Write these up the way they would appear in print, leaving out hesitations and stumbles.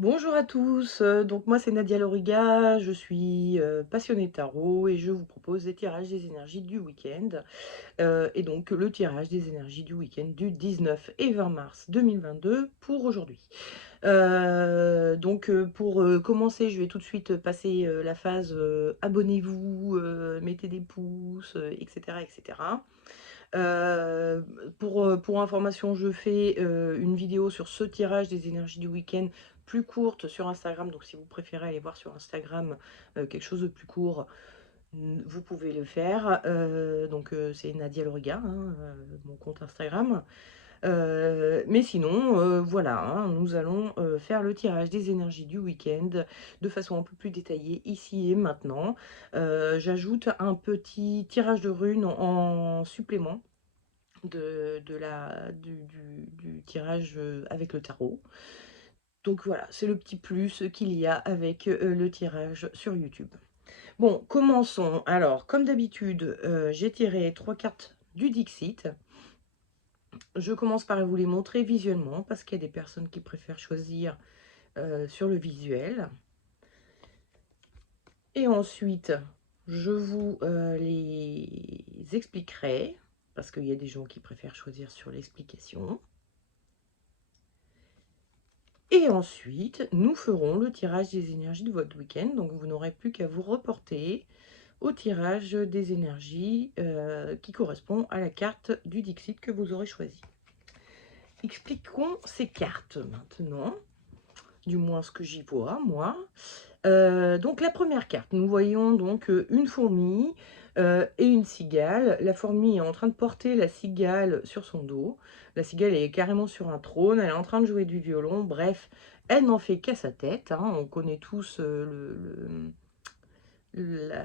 Bonjour à tous, donc moi c'est Nadia Loriga, je suis, passionnée de tarot et je vous propose des tirages des énergies du week-end, et donc le tirage des énergies du week-end du 19 et 20 mars 2022 pour aujourd'hui. Pour, commencer, je vais tout de suite passer, la phase, abonnez-vous, mettez des pouces, et cetera et cetera. Pour information, je fais une vidéo sur ce tirage des énergies du week-end plus courte sur Instagram. Donc si vous préférez aller voir sur Instagram quelque chose de plus court, vous pouvez le faire. C'est Nadia Loriga, hein, mon compte Instagram. Mais sinon, voilà, hein, nous allons faire le tirage des énergies du week-end de façon un peu plus détaillée ici et maintenant. J'ajoute un petit tirage de runes en supplément du tirage avec le tarot. Donc voilà, c'est le petit plus qu'il y a avec le tirage sur YouTube. Bon, commençons. Alors, comme d'habitude, j'ai tiré 3 cartes du Dixit. Je commence par vous les montrer visuellement parce qu'il y a des personnes qui préfèrent choisir sur le visuel. Et ensuite, je vous les expliquerai parce qu'il y a des gens qui préfèrent choisir sur l'explication. Et ensuite, nous ferons le tirage des énergies de votre week-end. Donc, vous n'aurez plus qu'à vous reporter au tirage des énergies qui correspond à la carte du Dixit que vous aurez choisi. Expliquons ces cartes maintenant, du moins ce que j'y vois, moi. Donc, la première carte, nous voyons donc une fourmi et une cigale. La fourmi est en train de porter la cigale sur son dos. La cigale est carrément sur un trône, elle est en train de jouer du violon. Bref, elle n'en fait qu'à sa tête, hein. On connaît tous la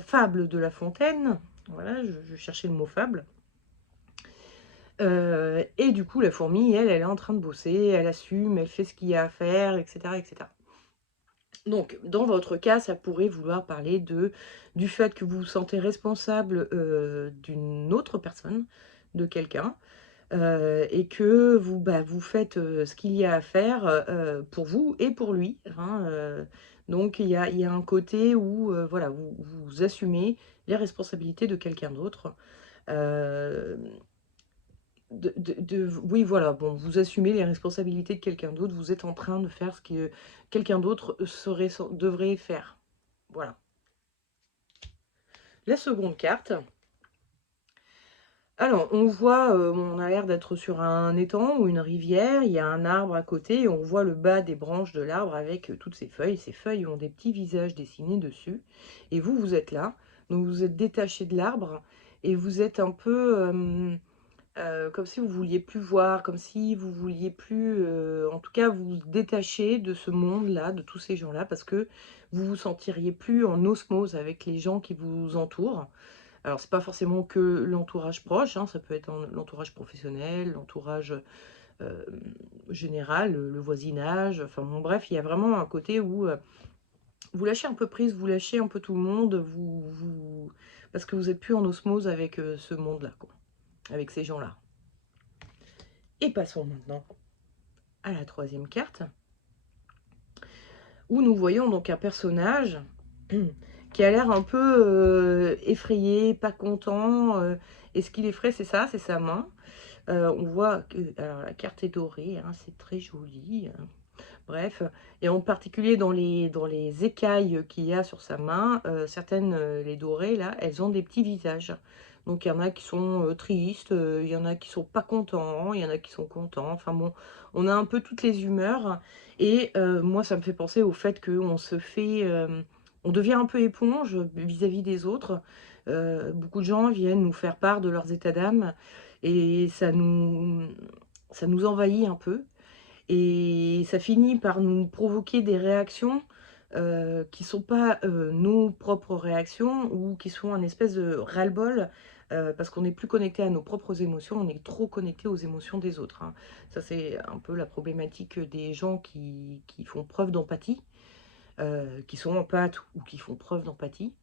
fable de La Fontaine. Voilà, je cherchais le mot fable. Et du coup, la fourmi, elle est en train de bosser, elle assume, elle fait ce qu'il y a à faire, etc., etc. Donc, dans votre cas, ça pourrait vouloir parler du fait que vous vous sentez responsable d'une autre personne, de quelqu'un, et que vous faites ce qu'il y a à faire pour vous et pour lui, hein, donc, il y a un côté où voilà, vous assumez les responsabilités de quelqu'un d'autre. Euh, oui, voilà, bon, vous assumez les responsabilités de quelqu'un d'autre, vous êtes en train de faire ce que quelqu'un d'autre devrait faire. Voilà. La seconde carte. Alors, on voit, on a l'air d'être sur un étang ou une rivière, il y a un arbre à côté, et on voit le bas des branches de l'arbre avec toutes ces feuilles. Ces feuilles ont des petits visages dessinés dessus. Et vous, vous êtes là, donc vous êtes détaché de l'arbre, et vous êtes un peu comme si vous vouliez plus voir, comme si vous vouliez plus, en tout cas, vous détacher de ce monde-là, de tous ces gens-là, parce que vous vous sentiriez plus en osmose avec les gens qui vous entourent. Alors, c'est pas forcément que l'entourage proche, hein, ça peut être l'entourage professionnel, l'entourage euh, général, le voisinage, enfin bon, bref, il y a vraiment un côté où vous lâchez un peu prise, vous lâchez un peu tout le monde, parce que vous êtes plus en osmose avec ce monde-là, quoi, avec ces gens-là. Et passons maintenant à la troisième carte, où nous voyons donc un personnage qui a l'air un peu effrayé, pas content. Et ce qui l'effraie, c'est ça, c'est sa main. On voit que alors, la carte est dorée, hein, c'est très joli. Bref, et en particulier dans les écailles qu'il y a sur sa main, certaines, les dorées, là, elles ont des petits visages. Donc il y en a qui sont tristes, il y en a qui sont pas contents, il y en a qui sont contents. Enfin bon, on a un peu toutes les humeurs. Et moi, ça me fait penser au fait qu'on se fait... on devient un peu éponge vis-à-vis des autres. Beaucoup de gens viennent nous faire part de leurs états d'âme et ça nous envahit un peu. Et ça finit par nous provoquer des réactions qui ne sont pas nos propres réactions ou qui sont un espèce de ras-le-bol parce qu'on n'est plus connecté à nos propres émotions, on est trop connecté aux émotions des autres, hein. Ça, c'est un peu la problématique des gens qui font preuve d'empathie, qui sont empathes ou qui font preuve d'empathie.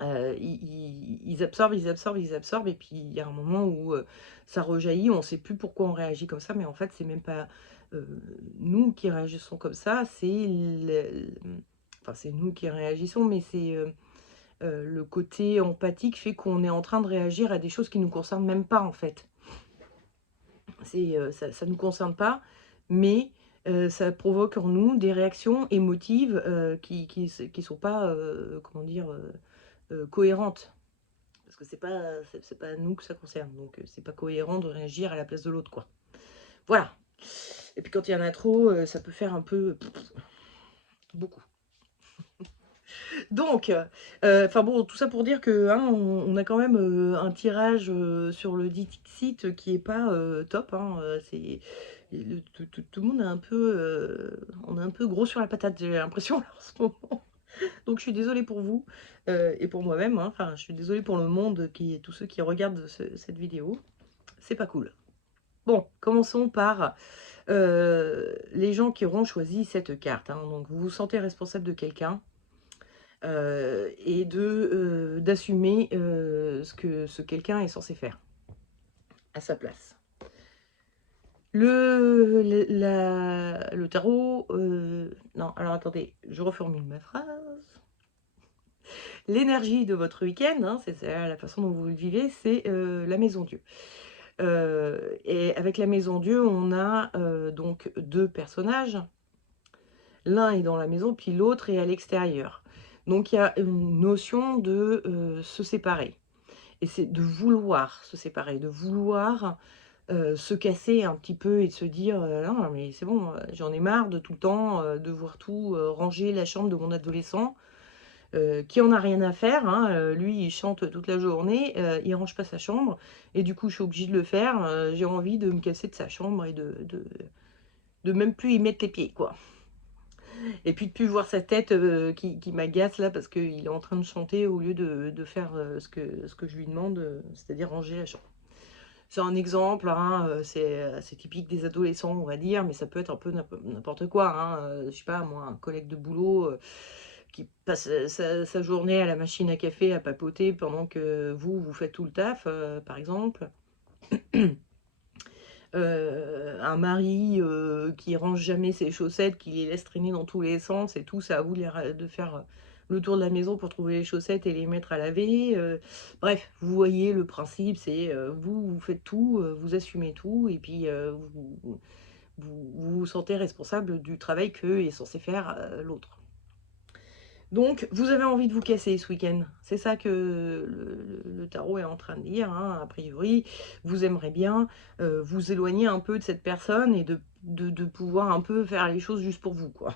Ils absorbent, ils absorbent, ils absorbent et puis il y a un moment où, ça rejaillit. On ne sait plus pourquoi on réagit comme ça, mais en fait, c'est même pas, heu, nous qui réagissons comme ça, c'est enfin, c'est nous qui réagissons, mais c'est, le côté empathique fait qu'on est en train de réagir à des choses qui nous concernent même pas, en fait. Ça nous concerne pas, mais ça provoque en nous des réactions émotives, qui sont pas, comment dire? Cohérentes. Parce que c'est pas nous que ça concerne, donc c'est pas cohérent de réagir à la place de l'autre, quoi. Voilà. Et puis quand il y en a trop, ça peut faire un peu beaucoup. Donc, enfin bon, tout ça pour dire que, hein, on a quand même, un tirage, sur le Dixit qui est pas, top, hein, c'est tout le monde est un peu, on est un peu gros sur la patate, j'ai l'impression là en ce moment. Donc je suis désolée pour vous, et pour moi-même, hein, enfin je suis désolée pour le monde tous ceux qui regardent cette vidéo. C'est pas cool. Bon, commençons par, les gens qui auront choisi cette carte, hein. Donc vous vous sentez responsable de quelqu'un, et d'assumer, ce que ce quelqu'un est censé faire à sa place. Le tarot, non, alors attendez, je reformule ma phrase. L'énergie de votre week-end, hein, c'est ça, la façon dont vous le vivez, c'est, la maison Dieu. Et avec la maison Dieu, on a, donc 2 personnages. L'un est dans la maison, puis l'autre est à l'extérieur. Donc il y a une notion de, se séparer et c'est de vouloir se séparer, de vouloir, se casser un petit peu et de se dire: «Non mais c'est bon, j'en ai marre de tout le temps, devoir tout, ranger la chambre de mon adolescent, qui en a rien à faire, hein, lui il chante toute la journée, il range pas sa chambre et du coup je suis obligée de le faire, j'ai envie de me casser de sa chambre et de même plus y mettre les pieds, quoi». Et puis de plus voir sa tête, qui m'agace là parce qu'il est en train de chanter au lieu de faire, ce que je lui demande, c'est-à-dire ranger la chambre. C'est un exemple, hein, c'est typique des adolescents, on va dire, mais ça peut être un peu n'importe quoi, hein, je sais pas moi, un collègue de boulot, qui passe, sa journée à la machine à café à papoter pendant que vous faites tout le taf, par exemple. Un mari, qui range jamais ses chaussettes, qui les laisse traîner dans tous les sens et tout, c'est à vous de faire, le tour de la maison pour trouver les chaussettes et les mettre à laver, bref, vous voyez le principe, c'est, vous faites tout, vous assumez tout et puis, vous vous sentez responsable du travail que est censé faire, l'autre. Donc, vous avez envie de vous casser ce week-end. C'est ça que le tarot est en train de dire, hein, a priori. Vous aimeriez bien, vous éloigner un peu de cette personne et de pouvoir un peu faire les choses juste pour vous, quoi.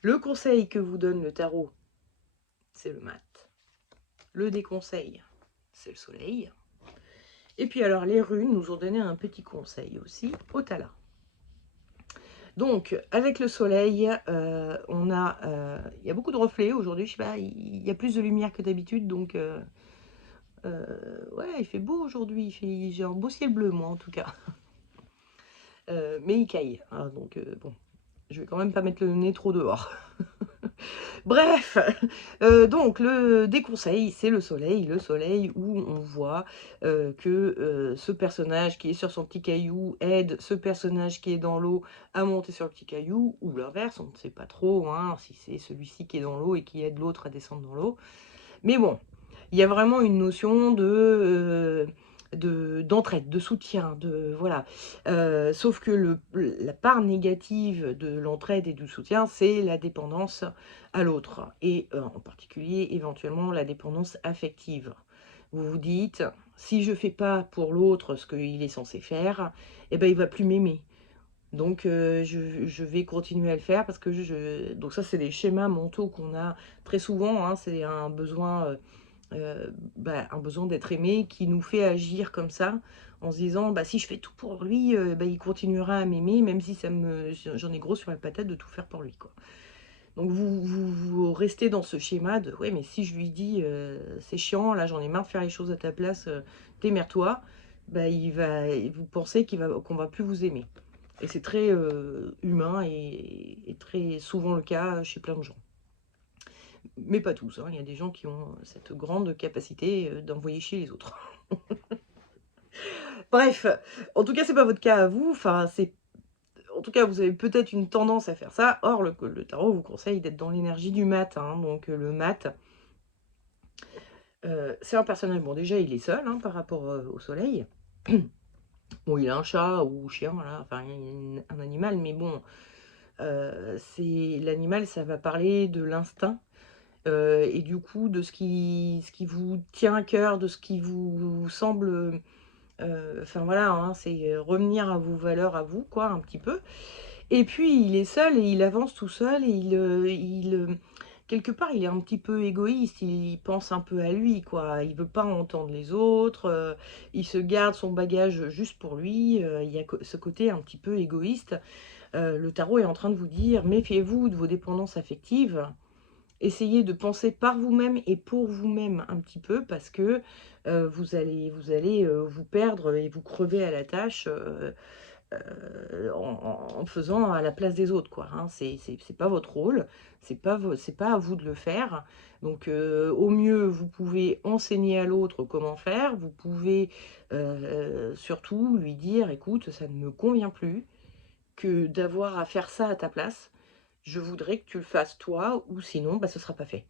Le conseil que vous donne le tarot, c'est le mat. Le déconseil, c'est le soleil. Et puis alors, les runes nous ont donné un petit conseil aussi, au Tala. Donc, avec le soleil, il y a beaucoup de reflets aujourd'hui, je sais pas, il y a plus de lumière que d'habitude, donc ouais, il fait beau aujourd'hui, j'ai un beau ciel bleu, moi, en tout cas. Mais il caille, hein, donc bon, je vais quand même pas mettre le nez trop dehors. Bref, donc le déconseil, c'est le soleil où on voit, que, ce personnage qui est sur son petit caillou aide ce personnage qui est dans l'eau à monter sur le petit caillou ou l'inverse, on ne sait pas trop, hein, si c'est celui-ci qui est dans l'eau et qui aide l'autre à descendre dans l'eau. Mais bon, il y a vraiment une notion d'entraide, de soutien, de voilà. Sauf que la part négative de l'entraide et du soutien, c'est la dépendance à l'autre et en particulier, éventuellement, la dépendance affective. Vous vous dites: «Si je fais pas pour l'autre ce qu'il est censé faire, et ben, il va plus m'aimer. Donc je vais continuer à le faire parce que je» donc ça, c'est des schémas mentaux qu'on a très souvent, hein. C'est un besoin, un besoin d'être aimé qui nous fait agir comme ça, en se disant: «Bah, si je fais tout pour lui, bah, il continuera à m'aimer même si j'en ai gros sur la patate de tout faire pour lui, quoi». Donc vous restez dans ce schéma de: «Ouais, mais si je lui dis, c'est chiant, là, j'en ai marre de faire les choses à ta place, démerde-toi», bah, vous pensez qu'on va plus vous aimer et c'est très, humain et très souvent le cas chez plein de gens. Mais pas tous, hein. Il y a des gens qui ont cette grande capacité d'envoyer chier les autres. Bref, en tout cas, c'est pas votre cas à vous. Enfin, en tout cas, vous avez peut-être une tendance à faire ça. Or, le tarot vous conseille d'être dans l'énergie du mat, hein. Donc, le mat, c'est un personnage, bon, déjà, il est seul, hein, par rapport au soleil. Bon, il a un chat ou chien, voilà, enfin, un animal, mais bon, l'animal, ça va parler de l'instinct, et du coup, de ce qui vous tient à cœur, de ce qui vous semble, enfin voilà, hein, c'est revenir à vos valeurs à vous, quoi, un petit peu. Et puis il est seul et il avance tout seul et quelque part, il est un petit peu égoïste, il pense un peu à lui, quoi. Il veut pas entendre les autres, il se garde son bagage juste pour lui, il y a ce côté un petit peu égoïste. Le tarot est en train de vous dire: «Méfiez-vous de vos dépendances affectives, essayez de penser par vous-même et pour vous-même un petit peu parce que, vous allez vous perdre et vous crever à la tâche, en faisant à la place des autres, quoi, hein. C'est pas votre rôle, c'est pas à vous de le faire. Donc, au mieux, vous pouvez enseigner à l'autre comment faire. Vous pouvez, surtout lui dire: «Écoute, ça ne me convient plus que d'avoir à faire ça à ta place. Je voudrais que tu le fasses toi ou sinon, bah, ce sera pas fait».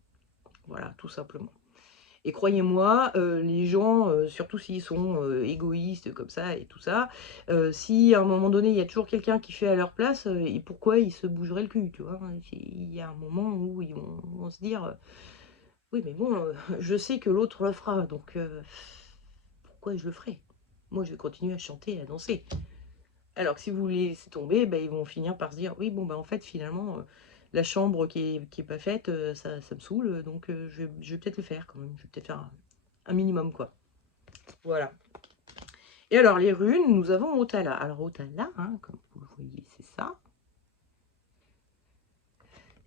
Voilà, tout simplement. Et croyez-moi, les gens, surtout s'ils sont, égoïstes comme ça et tout ça, si à un moment donné, il y a toujours quelqu'un qui fait à leur place, et pourquoi ils se bougeraient le cul, tu vois? Il y a un moment où ils vont se dire, «Oui, mais bon, je sais que l'autre le fera, donc pourquoi je le ferais? Moi, je vais continuer à chanter et à danser». Alors que si vous les laissez tomber, bah, ils vont finir par se dire: «Oui, bon, bah, en fait, finalement, la chambre qui est pas faite, ça me saoule, donc je vais peut-être le faire quand même. Je vais peut-être faire un minimum, quoi». Voilà. Et alors les runes, nous avons Otala. Alors Otala, hein, comme vous le voyez, c'est ça.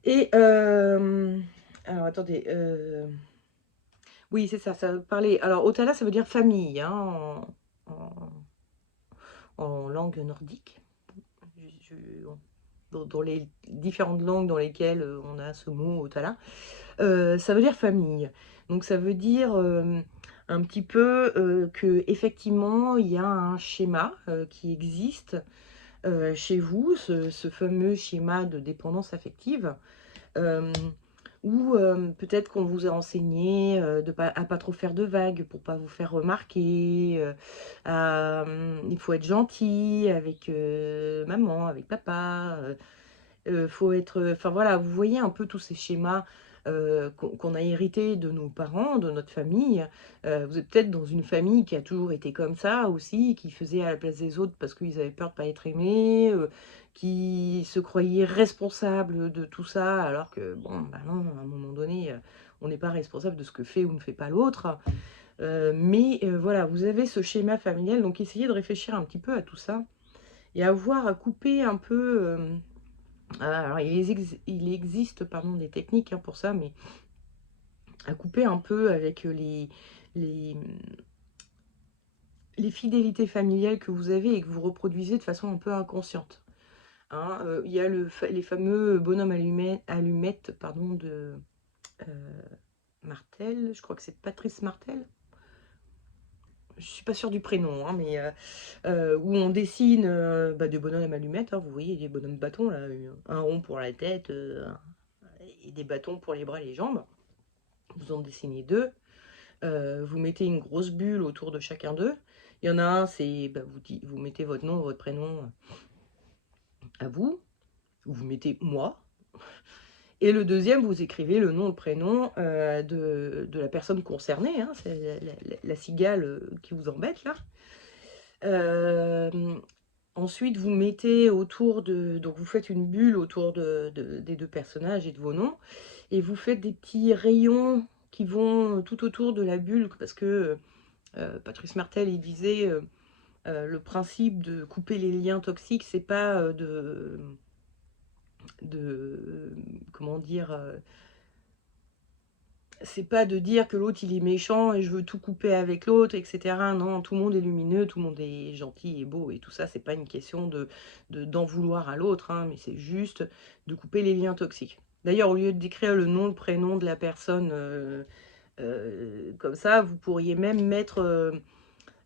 Et alors attendez, oui, c'est ça, ça veut parler. Alors Otala, ça veut dire famille, hein, en, en langue nordique. Je- je- dans les différentes langues dans lesquelles on a ce mot Otala, ça veut dire famille. Donc ça veut dire un petit peu que effectivement il y a un schéma qui existe chez vous, ce fameux schéma de dépendance affective, euh, où peut-être qu'on vous a enseigné à pas trop faire de vagues pour pas vous faire remarquer, il faut être gentil avec maman, avec papa, faut être, enfin voilà, vous voyez un peu tous ces schémas qu'on a hérités de nos parents, de notre famille. Vous êtes peut-être dans une famille qui a toujours été comme ça aussi, qui faisait à la place des autres parce qu'ils avaient peur de pas être aimés, qui se croyaient responsables de tout ça, alors que bon, bah non, à un moment donné, on n'est pas responsable de ce que fait ou ne fait pas l'autre. Mais voilà, vous avez ce schéma familial, donc essayez de réfléchir un petit peu à tout ça et à voir, à couper un peu. Alors, il existe pardon, des techniques hein, pour ça, mais à couper un peu avec les, les fidélités familiales que vous avez et que vous reproduisez de façon un peu inconsciente. Hein. Il y a les fameux bonhommes allumettes pardon, de Martel, je crois que c'est Patrice Martel. Je suis pas sûre du prénom, hein, mais où on dessine bah, des bonhommes allumettes. Hein, vous voyez, des bonhommes bâtons, là, un rond pour la tête et des bâtons pour les bras et les jambes. Vous en dessinez deux. Vous mettez une grosse bulle autour de chacun d'eux. Il y en a un, c'est bah, vous mettez votre nom, votre prénom à vous. Vous mettez moi. Et le deuxième, vous écrivez le nom, le prénom de la personne concernée. Hein, c'est la cigale qui vous embête là. Ensuite, vous mettez autour de... Donc, vous faites une bulle autour des deux personnages et de vos noms. Et vous faites des petits rayons qui vont tout autour de la bulle. Parce que Patrice Martel, il disait... le principe de couper les liens toxiques, c'est pas comment dire, c'est pas de dire que l'autre il est méchant et je veux tout couper avec l'autre, etc. Non, tout le monde est lumineux, tout le monde est gentil et beau et tout ça, c'est pas une question d'en vouloir à l'autre, hein, mais c'est juste de couper les liens toxiques. D'ailleurs, au lieu d'écrire le nom, le prénom de la personne comme ça, vous pourriez même mettre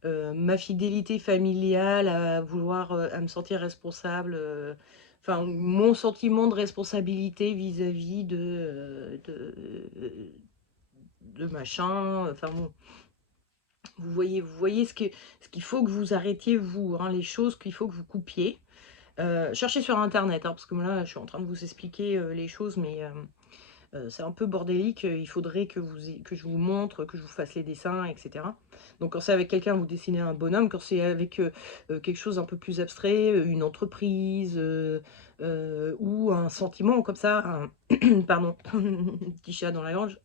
ma fidélité familiale à vouloir, à me sentir responsable, enfin mon sentiment de responsabilité vis-à-vis de machin, enfin bon, vous voyez ce qu'il faut que vous arrêtiez vous, hein, les choses qu'il faut que vous coupiez. Cherchez sur internet, hein, parce que là, je suis en train de vous expliquer les choses, mais c'est un peu bordélique, il faudrait que je vous montre, que je vous fasse les dessins, etc. Donc quand c'est avec quelqu'un, vous dessinez un bonhomme. Quand c'est avec quelque chose un peu plus abstrait, une entreprise, ou un sentiment comme ça, pardon, petit chat dans la gorge.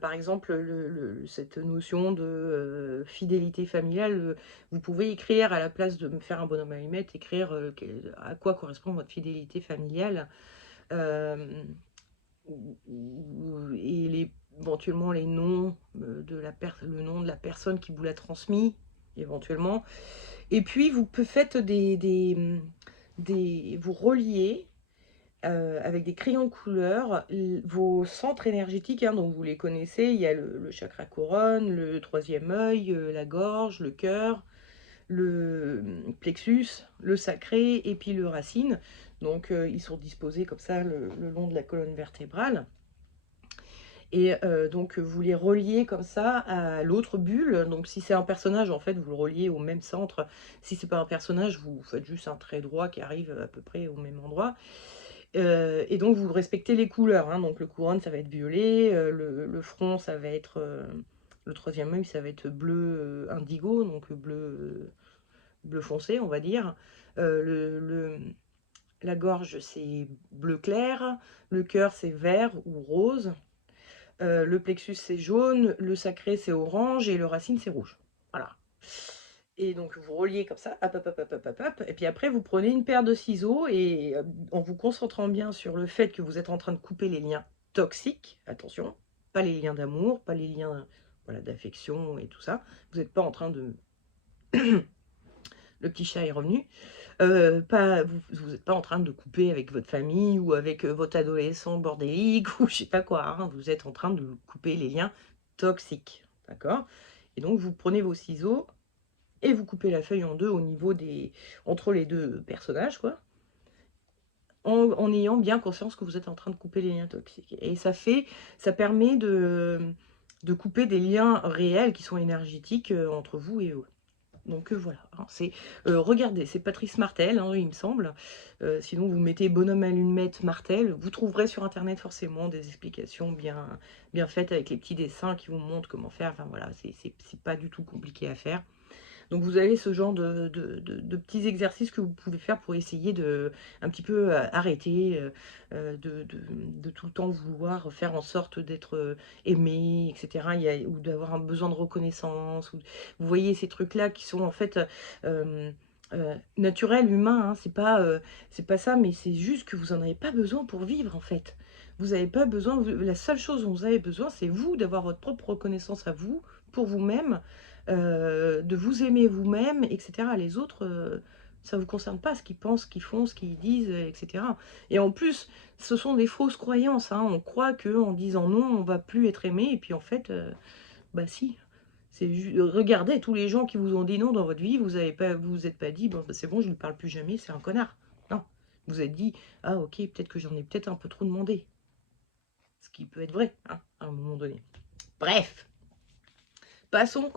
Par exemple, cette notion de fidélité familiale, vous pouvez écrire, à la place de me faire un bonhomme à allumettes, écrire à quoi correspond votre fidélité familiale. Euh, et éventuellement les noms le nom de la personne qui vous l'a transmis, éventuellement. Et puis vous faites vous reliez avec des crayons couleur vos centres énergétiques, hein, donc vous les connaissez. Il y a le chakra couronne, le troisième œil, la gorge, le cœur, le plexus, le sacré et puis le racine. Donc ils sont disposés comme ça le long de la colonne vertébrale. Et donc vous les reliez comme ça à l'autre bulle. Donc si c'est un personnage, en fait, vous le reliez au même centre. Si c'est pas un personnage, vous faites juste un trait droit qui arrive à peu près au même endroit. Et donc vous respectez les couleurs, hein. Donc le couronne, ça va être violet, le front, ça va être le troisième œil, ça va être bleu indigo, donc bleu foncé, on va dire. La gorge, c'est bleu clair, le cœur, c'est vert ou rose. Le plexus, c'est jaune, le sacré, c'est orange, et le racine, c'est rouge. Voilà. Et donc, vous reliez comme ça, hop, hop, hop, hop, hop, hop, et puis après, vous prenez une paire de ciseaux, et en vous concentrant bien sur le fait que vous êtes en train de couper les liens toxiques, attention, pas les liens d'amour, pas les liens, voilà, d'affection et tout ça. Vous n'êtes pas en train de... Le petit chat est revenu. Vous n'êtes pas en train de couper avec votre famille ou avec votre adolescent bordélique ou je sais pas quoi, hein. Vous êtes en train de couper les liens toxiques, d'accord? Et donc vous prenez vos ciseaux et vous coupez la feuille en deux au niveau entre les deux personnages, quoi, en ayant bien conscience que vous êtes en train de couper les liens toxiques. Et ça permet de couper des liens réels qui sont énergétiques entre vous et eux. Donc voilà, hein, regardez, c'est Patrice Martel, hein, il me semble. Sinon, vous mettez bonhomme à lunettes Martel, vous trouverez sur internet forcément des explications bien faites avec les petits dessins qui vous montrent comment faire. Enfin voilà, c'est pas du tout compliqué à faire. Donc vous avez ce genre de petits exercices que vous pouvez faire pour essayer de un petit peu arrêter de tout le temps vouloir faire en sorte d'être aimé, etc. Ou d'avoir un besoin de reconnaissance. Vous voyez ces trucs-là qui sont en fait naturels, humains, hein. C'est pas ça, mais c'est juste que vous n'en avez pas besoin pour vivre en fait. Vous n'avez pas besoin, la seule chose dont vous avez besoin, c'est vous, d'avoir votre propre reconnaissance à vous, pour vous-même, de vous aimer vous-même, etc. Les autres, ça ne vous concerne pas, ce qu'ils pensent, ce qu'ils font, ce qu'ils disent, etc. Et en plus, ce sont des fausses croyances, hein. On croit qu'en disant non, on va plus être aimé, et puis en fait, bah si. Regardez tous les gens qui vous ont dit non dans votre vie, vous vous êtes pas dit, bon, bah, c'est bon, je ne lui parle plus jamais, c'est un connard. Non. Vous vous êtes dit, ah ok, peut-être que j'en ai peut-être un peu trop demandé. Ce qui peut être vrai, hein, à un moment donné. Bref, passons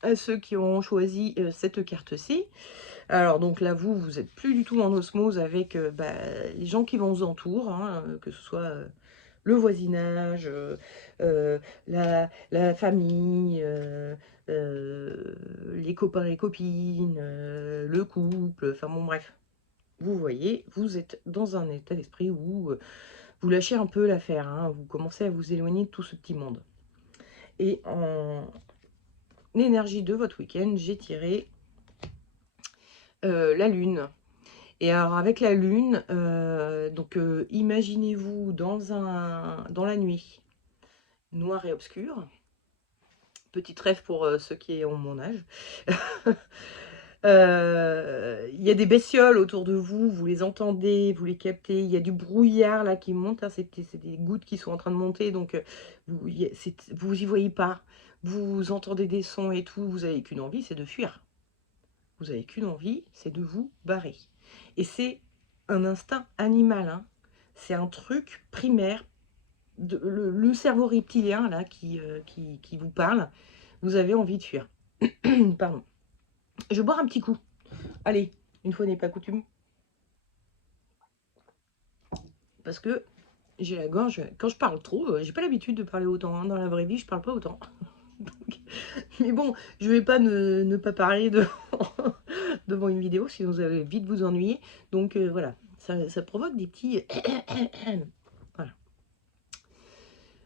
à ceux qui ont choisi cette carte-ci. Alors donc là, vous êtes plus du tout en osmose avec les gens qui vous entourent, hein, que ce soit le voisinage, la famille, les copains, les copines, le couple, enfin bon bref. Vous voyez, vous êtes dans un état d'esprit où vous lâchez un peu l'affaire, hein, vous commencez à vous éloigner de tout ce petit monde. Et en énergie de votre week-end, j'ai tiré la lune. Et alors avec la lune, donc imaginez-vous dans la nuit, noir et obscur. Petite rêve pour ceux qui ont mon âge. Il y a des bestioles autour de vous, vous les entendez, vous les captez. Il y a du brouillard là qui monte, hein, c'est des gouttes qui sont en train de monter, donc vous y voyez pas. Vous entendez des sons et tout, vous avez qu'une envie, c'est de fuir. Vous avez qu'une envie, c'est de vous barrer. Et c'est un instinct animal, hein. C'est un truc primaire, le cerveau reptilien là qui vous parle. Vous avez envie de fuir. Pardon. Je vais boire un petit coup. Allez, une fois n'est pas coutume. Parce que j'ai la gorge, quand je parle trop, j'ai pas l'habitude de parler autant, hein. Dans la vraie vie, je parle pas autant. Donc, mais bon, je vais pas ne pas parler devant une vidéo, sinon vous allez vite vous ennuyer. Donc voilà, ça provoque des petits... voilà.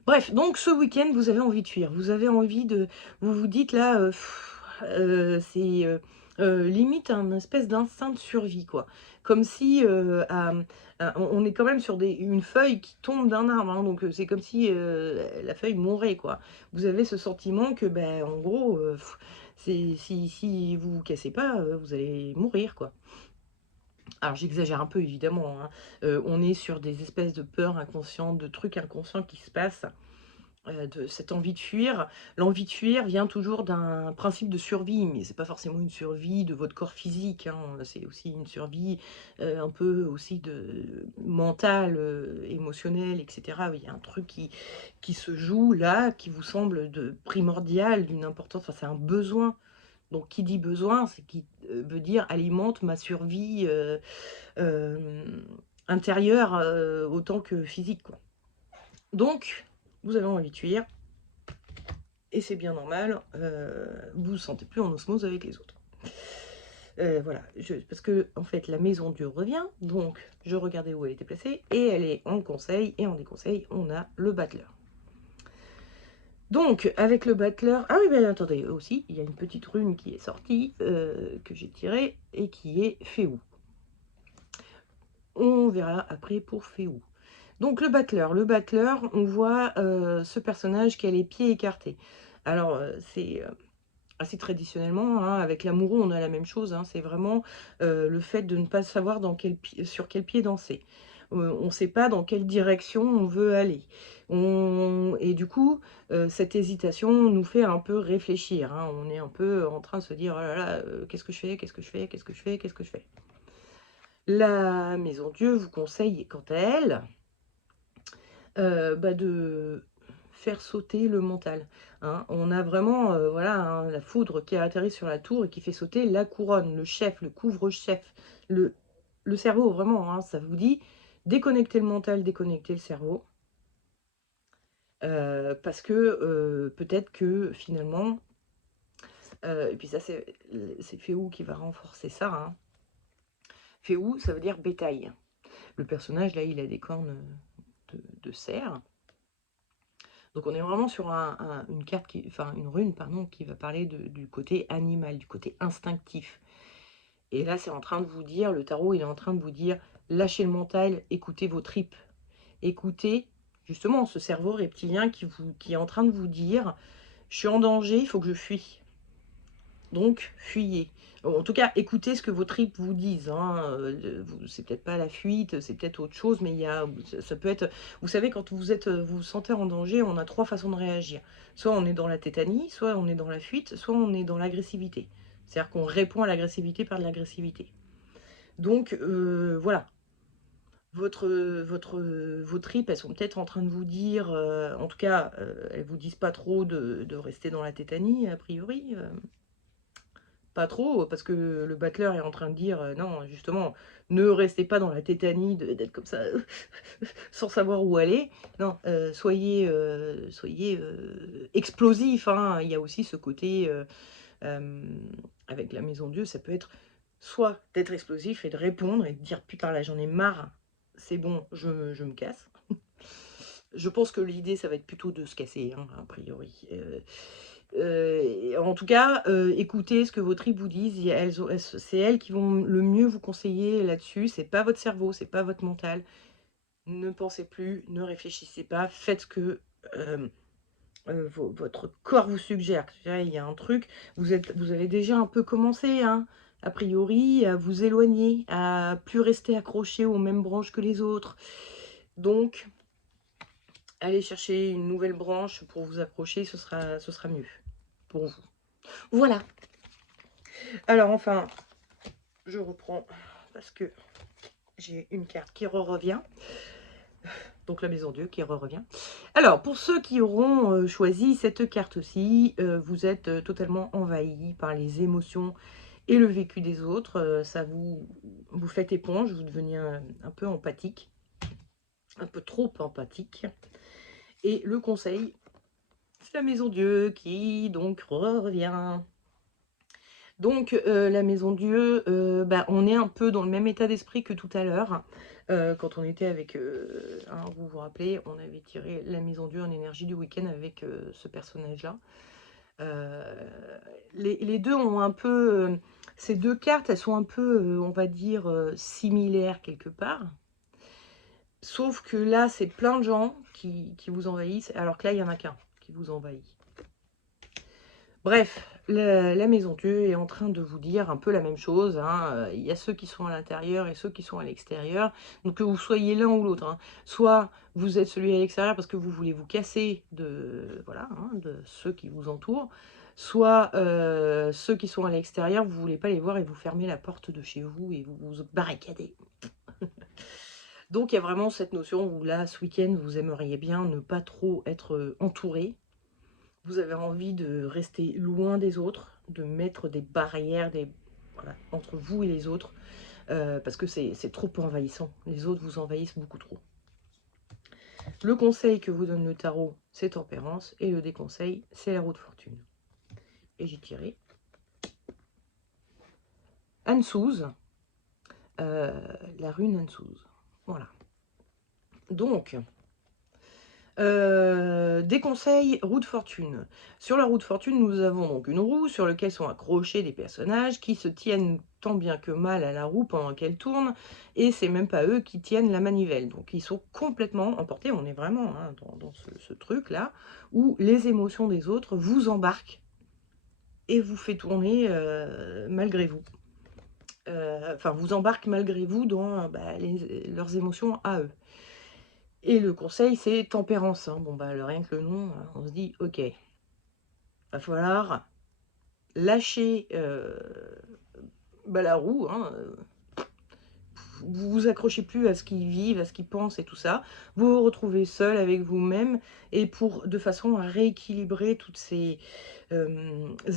Bref, donc ce week-end, vous avez envie de fuir. Vous avez envie de... Vous vous dites là, c'est limite un espèce d'instinct de survie, quoi. Comme si on est quand même sur une feuille qui tombe d'un arbre, hein, donc c'est comme si la feuille mourait, quoi. Vous avez ce sentiment que, ben, en gros, si vous vous cassez pas, vous allez mourir, quoi. Alors j'exagère un peu, évidemment, hein. On est sur des espèces de peurs inconscientes, de trucs inconscients qui se passent. De cette envie de fuir. L'envie de fuir vient toujours d'un principe de survie, mais c'est pas forcément une survie de votre corps physique, hein. C'est aussi une survie un peu aussi mentale, émotionnelle, etc. Il y a un truc qui se joue là, qui vous semble primordial, d'une importance, enfin, c'est un besoin. Donc qui dit besoin, c'est qui veut dire alimente ma survie euh, intérieure autant que physique, quoi. Donc, vous avez envie de fuir, et c'est bien normal, vous ne vous sentez plus en osmose avec les autres. Voilà, parce que en fait la maison Dieu revient, donc je regardais où elle était placée, et elle est en conseil, et en déconseil, on a le battleur. Donc, avec le battleur... Ah oui, mais attendez, aussi, il y a une petite rune qui est sortie, que j'ai tirée, et qui est Féou. On verra après pour Féou. Donc le battleur, on voit ce personnage qui a les pieds écartés. Alors c'est assez traditionnellement, hein, avec l'amoureux on a la même chose, hein, c'est vraiment le fait de ne pas savoir sur quel pied danser. On ne sait pas dans quelle direction on veut aller. Et du coup, cette hésitation nous fait un peu réfléchir, hein. On est un peu en train de se dire, oh là là, qu'est-ce que je fais, qu'est-ce que je fais, qu'est-ce que je fais, qu'est-ce que je fais. La Maison Dieu vous conseille, quant à elle, de faire sauter le mental, hein. On a vraiment voilà, hein, la foudre qui atterrit sur la tour et qui fait sauter la couronne, le chef, le couvre-chef, le cerveau, vraiment, hein, ça vous dit déconnecter le mental, déconnecter le cerveau, parce que peut-être que finalement, et puis ça c'est Féou qui va renforcer ça, hein. Féou, ça veut dire bétail. Le personnage là, il a des cornes de cerf. Donc on est vraiment sur une carte, une rune, pardon, qui va parler du côté animal, du côté instinctif. Et là, c'est en train de vous dire, le tarot, il est en train de vous dire, lâchez le mental, écoutez vos tripes. Écoutez, justement, ce cerveau reptilien qui est en train de vous dire, je suis en danger, il faut que je fuis. Donc, fuyez. En tout cas, écoutez ce que vos tripes vous disent, hein. C'est peut-être pas la fuite, c'est peut-être autre chose, mais ça peut être... Vous savez, quand vous vous sentez en danger, on a 3 façons de réagir. Soit on est dans la tétanie, soit on est dans la fuite, soit on est dans l'agressivité. C'est-à-dire qu'on répond à l'agressivité par de l'agressivité. Donc, voilà. Vos tripes, elles sont peut-être en train de vous dire, en tout cas, elles vous disent pas trop de rester dans la tétanie, a priori. Pas trop, parce que le battleur est en train de dire non, justement, ne restez pas dans la tétanie d'être comme ça, sans savoir où aller. Non, soyez explosif, hein. Il y a aussi ce côté, euh, avec la Maison Dieu, ça peut être soit d'être explosif et de répondre et de dire putain, là j'en ai marre, c'est bon, je me casse. Je pense que l'idée, ça va être plutôt de se casser, hein, a priori. En tout cas, écoutez ce que vos tripes vous disent. C'est elles qui vont le mieux vous conseiller là-dessus. C'est pas votre cerveau, c'est pas votre mental. Ne pensez plus, ne réfléchissez pas. Faites ce que votre corps vous suggère. Il y a un truc, vous avez déjà un peu commencé, hein. a priori, à vous éloigner, à plus rester accroché aux mêmes branches que les autres. Donc, allez chercher une nouvelle branche pour vous accrocher, ce sera mieux pour vous. Voilà. Alors enfin, je reprends parce que j'ai une carte qui revient. Donc la maison Dieu qui revient. Alors, pour ceux qui auront choisi cette carte-ci, vous êtes totalement envahi par les émotions et le vécu des autres. Ça vous faites éponge, vous devenez un peu empathique, un peu trop empathique. Et le conseil, c'est la maison Dieu qui donc revient. Donc la maison Dieu, on est un peu dans le même état d'esprit que tout à l'heure. Quand on était avec, vous vous rappelez, on avait tiré la maison Dieu en énergie du week-end avec ce personnage-là. Les deux ont un peu, ces deux cartes, elles sont un peu, on va dire, similaires quelque part. Sauf que là, c'est plein de gens qui vous envahissent, alors que là, il n'y en a qu'un qui vous envahit. Bref, la maison Dieu est en train de vous dire un peu la même chose. Hein. Il y a ceux qui sont à l'intérieur et ceux qui sont à l'extérieur. Donc que vous soyez l'un ou l'autre. Hein. Soit vous êtes celui à l'extérieur parce que vous voulez vous casser de, voilà, de ceux qui vous entourent. Soit ceux qui sont à l'extérieur, vous ne voulez pas les voir et vous fermez la porte de chez vous et vous vous barricadez. Donc il y a vraiment cette notion où là, ce week-end, vous aimeriez bien ne pas trop être entouré. Vous avez envie de rester loin des autres, de mettre des barrières voilà, entre vous et les autres, parce que c'est trop envahissant. Les autres vous envahissent beaucoup trop. Le conseil que vous donne le tarot, c'est tempérance, et le déconseil, c'est la roue de fortune. Et j'ai tiré Ansouze, la rune Ansouze. Voilà. Donc, des conseils, roue de fortune. Sur la roue de fortune, nous avons donc une roue sur laquelle sont accrochés des personnages qui se tiennent tant bien que mal à la roue pendant qu'elle tourne, et c'est même pas eux qui tiennent la manivelle. Donc ils sont complètement emportés, on est vraiment dans ce truc-là, où les émotions des autres vous embarquent et vous fait tourner malgré vous. Enfin, vous embarquent malgré vous dans leurs émotions à eux. Et le conseil, c'est tempérance. Hein. Bon, rien que le nom, on se dit, ok, va falloir lâcher la roue. Hein. Vous vous accrochez plus à ce qu'ils vivent, à ce qu'ils pensent et tout ça. Vous vous retrouvez seul avec vous-même et de façon à rééquilibrer toutes ces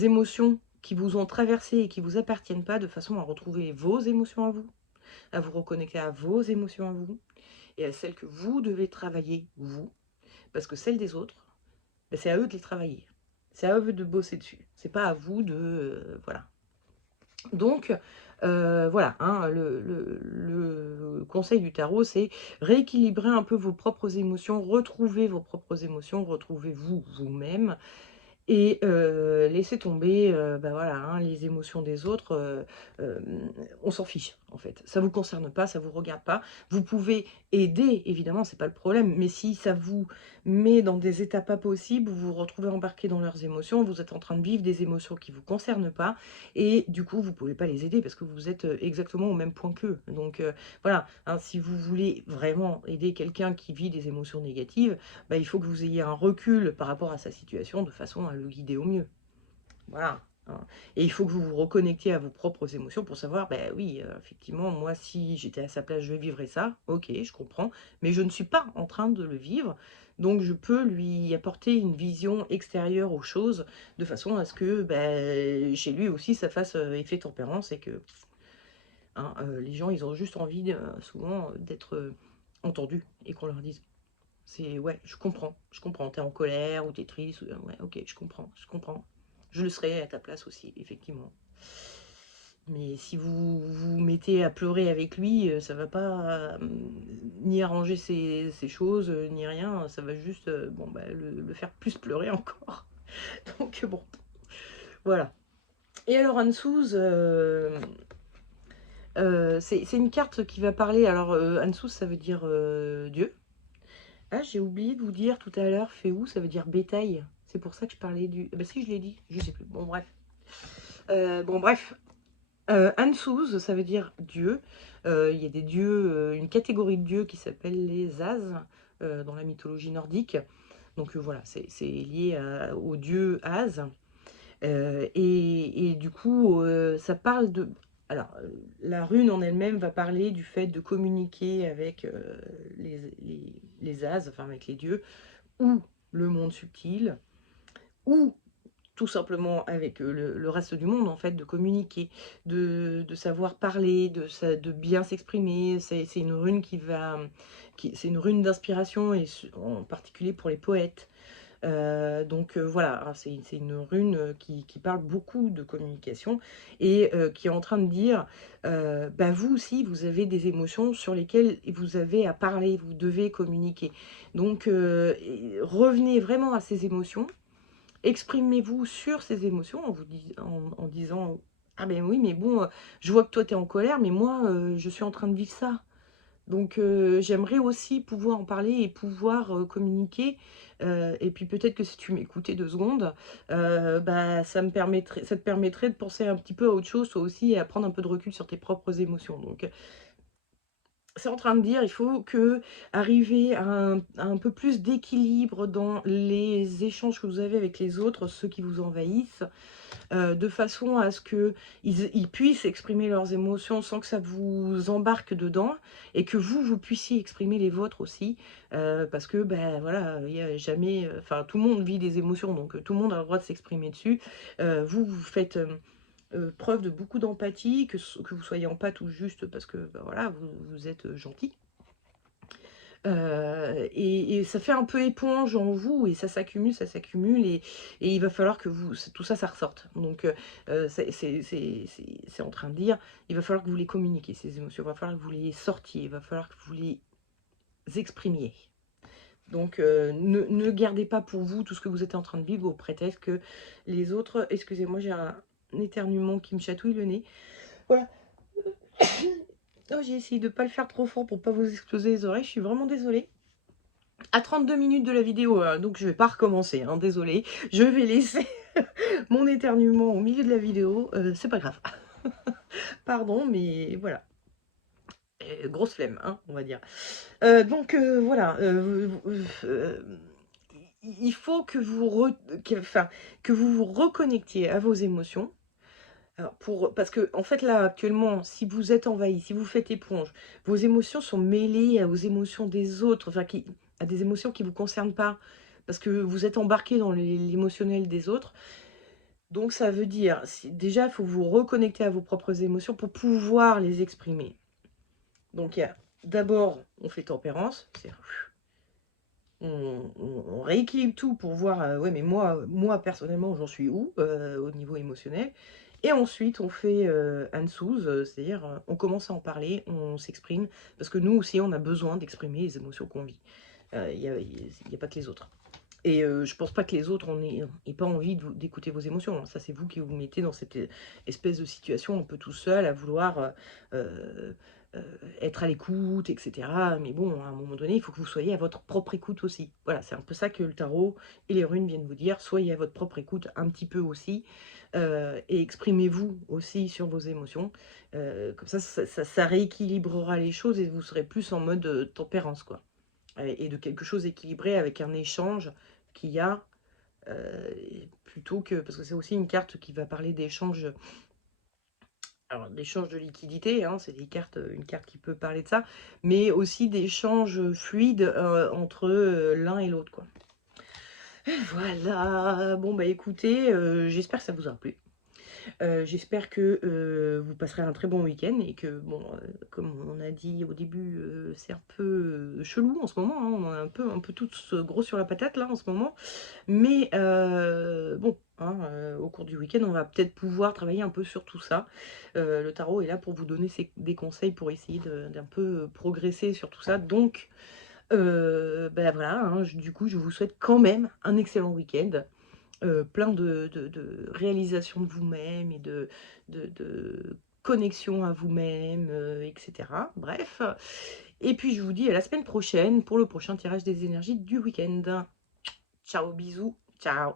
émotions qui vous ont traversé et qui vous appartiennent pas, de façon à retrouver vos émotions à vous, à vous reconnecter à vos émotions à vous et à celles que vous devez travailler, vous. Parce que celles des autres, c'est à eux de les travailler. C'est à eux de bosser dessus. C'est pas à vous de... voilà. Donc, voilà, le conseil du tarot, c'est rééquilibrer un peu vos propres émotions, retrouver vos propres émotions, retrouvez vous-même, et laisser tomber voilà, les émotions des autres, on s'en fiche en fait. Ça ne vous concerne pas, ça ne vous regarde pas. Vous pouvez aider, évidemment, c'est pas le problème, mais si ça vous met dans des états pas possibles, vous vous retrouvez embarqué dans leurs émotions, vous êtes en train de vivre des émotions qui ne vous concernent pas, et du coup, vous ne pouvez pas les aider parce que vous êtes exactement au même point qu'eux. Donc voilà, si vous voulez vraiment aider quelqu'un qui vit des émotions négatives, il faut que vous ayez un recul par rapport à sa situation de façon à le guider au mieux. Voilà. Et il faut que vous vous reconnectiez à vos propres émotions pour savoir, oui, effectivement, moi, si j'étais à sa place, je vivrais ça. Ok, je comprends. Mais je ne suis pas en train de le vivre. Donc, je peux lui apporter une vision extérieure aux choses de façon à ce que chez lui aussi, ça fasse effet tempérance et que les gens, ils ont juste envie souvent d'être entendus et qu'on leur dise. C'est ouais, je comprends. T'es en colère ou t'es triste. Ouais, ok, je comprends. Je le serais à ta place aussi, effectivement. Mais si vous vous mettez à pleurer avec lui, ça va pas ni arranger ses choses, ni rien. Ça va juste le faire plus pleurer encore. Donc bon, voilà. Et alors Ansouze, c'est une carte qui va parler. Alors Ansouze, ça veut dire Dieu. Ah, j'ai oublié de vous dire tout à l'heure, Féou, ça veut dire bétail. C'est pour ça que je parlais du... si, je l'ai dit, je sais plus. Bon, bref. Ansuz, ça veut dire Dieu. Il y a des dieux, une catégorie de dieux qui s'appelle les As, dans la mythologie nordique. Donc voilà, c'est lié au dieu As. Et du coup, ça parle de... Alors, la rune en elle-même va parler du fait de communiquer avec les As, enfin avec les dieux, ou le monde subtil, ou tout simplement avec le reste du monde, en fait, de communiquer, de savoir parler, de bien s'exprimer. C'est une rune c'est une rune d'inspiration, et en particulier pour les poètes. Donc voilà, hein, c'est une rune qui parle beaucoup de communication, et qui est en train de dire, bah, vous aussi, vous avez des émotions sur lesquelles vous avez à parler, vous devez communiquer. Donc revenez vraiment à ces émotions. Exprimez-vous sur ces émotions en disant: «Ah ben oui, mais bon, je vois que toi tu es en colère, mais moi, je suis en train de vivre ça. Donc j'aimerais aussi pouvoir en parler et pouvoir, communiquer, et puis peut-être que si tu m'écoutais 2 secondes, bah, ça te permettrait de penser un petit peu à autre chose toi aussi, et à prendre un peu de recul sur tes propres émotions». Donc c'est en train de dire, il faut que arriver à un peu plus d'équilibre dans les échanges que vous avez avec les autres, ceux qui vous envahissent, de façon à ce qu'ils puissent exprimer leurs émotions sans que ça vous embarque dedans, et que vous puissiez exprimer les vôtres aussi, parce que, ben voilà, il y a jamais, enfin, tout le monde vit des émotions, donc tout le monde a le droit de s'exprimer dessus. Vous faites preuve de beaucoup d'empathie, que vous soyez en pâte ou juste parce que, ben voilà, vous êtes gentil. Et ça fait un peu éponge en vous, et ça s'accumule, et il va falloir que tout ça, ça ressorte. Donc c'est en train de dire, il va falloir que vous les communiquiez, ces émotions, il va falloir que vous les sortiez, il va falloir que vous les exprimiez. Donc ne gardez pas pour vous tout ce que vous êtes en train de vivre au prétexte que les autres... Excusez-moi, j'ai un éternuement qui me chatouille le nez. Voilà. Oh, j'ai essayé de ne pas le faire trop fort pour pas vous exploser les oreilles, je suis vraiment désolée. À 32 minutes de la vidéo, donc je vais pas recommencer, hein, désolée. Je vais laisser mon éternuement au milieu de la vidéo, c'est pas grave. Pardon, mais voilà. Grosse flemme, hein, on va dire. Donc voilà, il faut que que vous vous reconnectiez à vos émotions. Alors parce que en fait là actuellement, si vous êtes envahi, si vous faites éponge, vos émotions sont mêlées aux émotions des autres, enfin à des émotions qui ne vous concernent pas, parce que vous êtes embarqué dans l'émotionnel des autres. Donc ça veut dire, déjà il faut vous reconnecter à vos propres émotions pour pouvoir les exprimer. Donc d'abord on fait tempérance, on rééquilibre tout pour voir, ouais, mais moi personnellement j'en suis où au niveau émotionnel. Et ensuite, on fait Ansuz, c'est-à-dire on commence à en parler, on s'exprime, parce que nous aussi, on a besoin d'exprimer les émotions qu'on vit. Il n'y a pas que les autres. Et je pense pas que les autres aient pas envie d'écouter vos émotions, hein. Ça, c'est vous qui vous mettez dans cette espèce de situation un peu tout seul, à vouloir euh, être à l'écoute, etc. Mais bon, à un moment donné, il faut que vous soyez à votre propre écoute aussi. Voilà, c'est un peu ça que le tarot et les runes viennent vous dire. Soyez à votre propre écoute un petit peu aussi, et exprimez-vous aussi sur vos émotions. Comme ça rééquilibrera les choses, et vous serez plus en mode tempérance, quoi. Et de quelque chose équilibré avec un échange qu'il y a, plutôt que... Parce que c'est aussi une carte qui va parler d'échange. Alors, d'échange de liquidité, hein, c'est une carte qui peut parler de ça, mais aussi d'échanges fluides entre l'un et l'autre, quoi. Voilà, bon bah écoutez, j'espère que ça vous aura plu. J'espère que vous passerez un très bon week-end, et que, bon, comme on a dit au début, c'est un peu chelou en ce moment, hein, on est un peu tous gros sur la patate là en ce moment. Mais bon, hein, au cours du week-end, on va peut-être pouvoir travailler un peu sur tout ça. Le tarot est là pour vous donner des conseils pour essayer d'un peu progresser sur tout ça. Donc, ben voilà, hein, du coup, je vous souhaite quand même un excellent week-end. Plein de réalisation de vous-même, et de connexion à vous-même, etc. Bref. Et puis, je vous dis à la semaine prochaine pour le prochain tirage des énergies du week-end. Ciao, bisous, ciao.